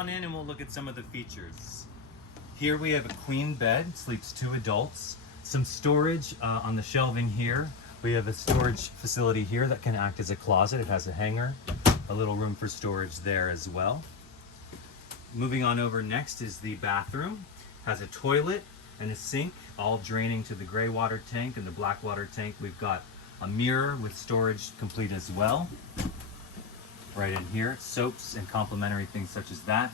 on in and we'll look at some of the features. Here we have a queen bed, sleeps 2 adults. Some storage on the shelving here. We have a storage facility here that can act as a closet. It has a hanger, a little room for storage there as well. Moving on over next is the bathroom. Has a toilet and a sink, all draining to the gray water tank and the black water tank. We've got a mirror with storage complete as well. Right in here, soaps and complementary things such as that.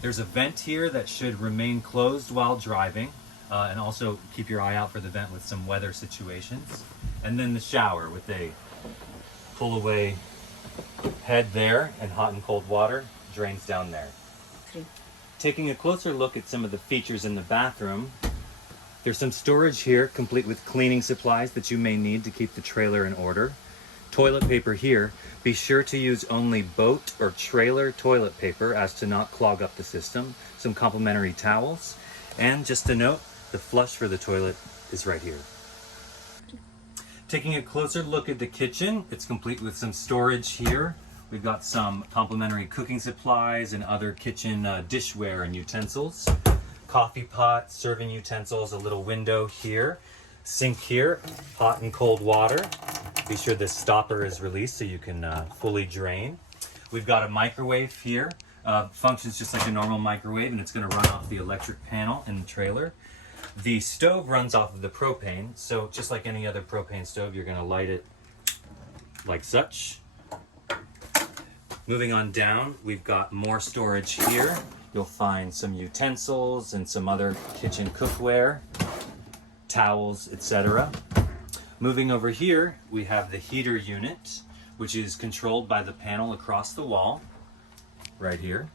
There's a vent here that should remain closed while driving, and also keep your eye out for the vent with some weather situations. And then the shower with a pull away head there, and hot and cold water drains down there. Okay. Taking a closer look at some of the features in the bathroom, there's some storage here complete with cleaning supplies that you may need to keep the trailer in order. Toilet paper here. Be sure to use only boat or trailer toilet paper as to not clog up the system. Some complimentary towels. And just a note, the flush for the toilet is right here. Taking a closer look at the kitchen, it's complete with some storage here. We've got some complimentary cooking supplies and other kitchen dishware and utensils. Coffee pot, serving utensils, a little window here. Sink here, hot and cold water. Be sure this stopper is released so you can fully drain. We've got a microwave here. Functions just like a normal microwave, and it's going to run off the electric panel in the trailer. The stove runs off of the propane, so just like any other propane stove, you're going to light it like such. Moving on down, we've got more storage here. You'll find some utensils and some other kitchen cookware, towels, etc. Moving over here, we have the heater unit, which is controlled by the panel across the wall, right here.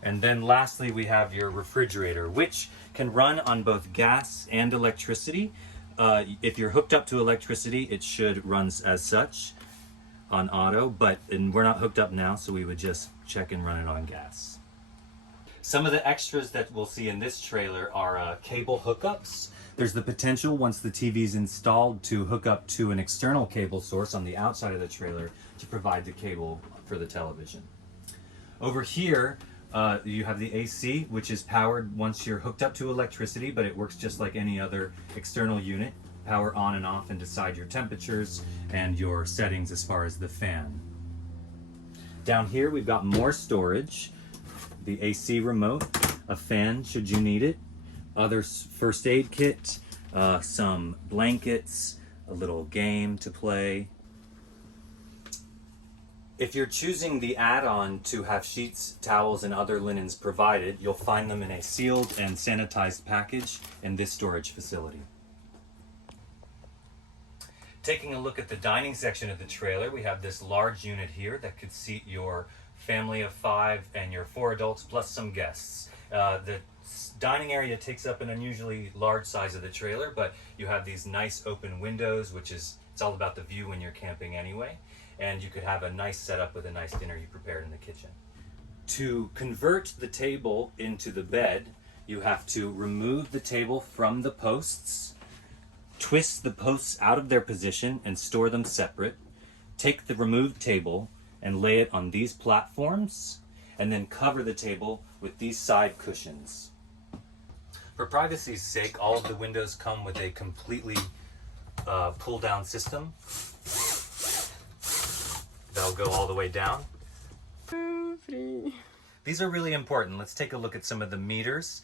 And then lastly, we have your refrigerator, which can run on both gas and electricity. If you're hooked up to electricity, it should run as such on auto, and we're not hooked up now, so we would just check and run it on gas. Some of the extras that we'll see in this trailer are cable hookups. There's the potential, once the TV is installed, to hook up to an external cable source on the outside of the trailer to provide the cable for the television. Over here, you have the AC, which is powered once you're hooked up to electricity, but it works just like any other external unit. Power on and off and decide your temperatures and your settings as far as the fan. Down here, we've got more storage, the AC remote, a fan should you need it, other first aid kit, some blankets, a little game to play. If you're choosing the add-on to have sheets, towels, and other linens provided, you'll find them in a sealed and sanitized package in this storage facility. Taking a look at the dining section of the trailer, we have this large unit here that could seat your family of 5 and your 4 adults plus some guests. The dining area takes up an unusually large size of the trailer, but you have these nice open windows, it's all about the view when you're camping anyway, and you could have a nice setup with a nice dinner you prepared in the kitchen. To convert the table into the bed, you have to remove the table from the posts, twist the posts out of their position and store them separate, take the removed table and lay it on these platforms, and then cover the table with these side cushions. For privacy's sake, all of the windows come with a completely pull-down system. They'll go all the way down. These are really important. Let's take a look at some of the meters.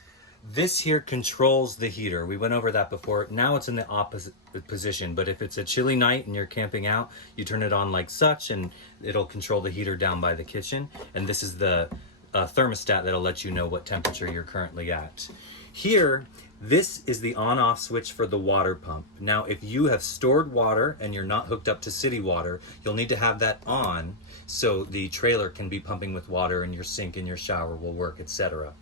This here controls the heater. We went over that before. Now it's in the opposite position, but if it's a chilly night and you're camping out, you turn it on like such and it'll control the heater down by the kitchen. And this is the thermostat that'll let you know what temperature you're currently at. Here, this is the on-off switch for the water pump. Now, if you have stored water and you're not hooked up to city water, you'll need to have that on so the trailer can be pumping with water and your sink and your shower will work, etc.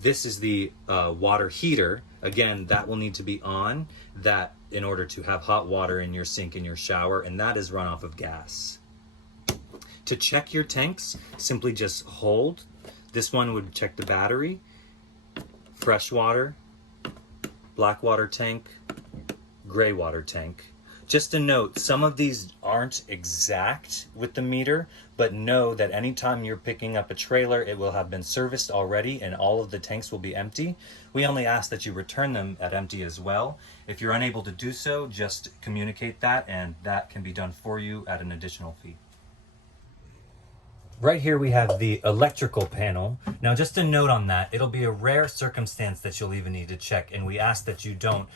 This is the water heater. Again, that will need to be on that in order to have hot water in your sink and your shower, and that is run off of gas. To check your tanks, simply just hold. This one would check the battery, fresh water, black water tank, gray water tank. Just a note, some of these aren't exact with the meter, but know that anytime you're picking up a trailer, it will have been serviced already and all of the tanks will be empty. We only ask that you return them at empty as well. If you're unable to do so, just communicate that and that can be done for you at an additional fee. Right here we have the electrical panel. Now just a note on that, it'll be a rare circumstance that you'll even need to check, and we ask that you don't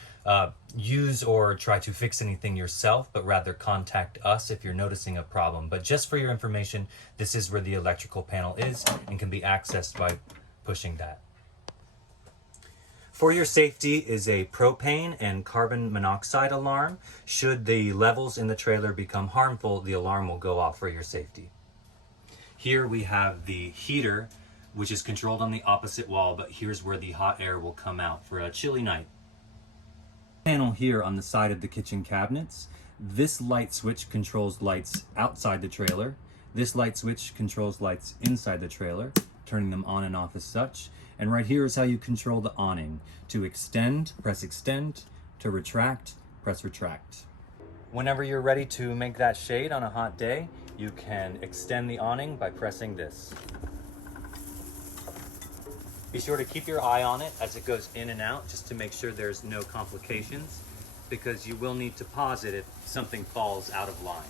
use or try to fix anything yourself, but rather contact us if you're noticing a problem. But just for your information, this is where the electrical panel is and can be accessed by pushing that. For your safety is a propane and carbon monoxide alarm. Should the levels in the trailer become harmful, the alarm will go off for your safety. Here we have the heater, which is controlled on the opposite wall, but here's where the hot air will come out for a chilly night. Panel here on the side of the kitchen cabinets. This light switch controls lights outside the trailer. This light switch controls lights inside the trailer, turning them on and off as such. And right here is how you control the awning. To extend, press extend. To retract, press retract. Whenever you're ready to make that shade on a hot day, you can extend the awning by pressing this. Be sure to keep your eye on it as it goes in and out, just to make sure there's no complications, because you will need to pause it if something falls out of line.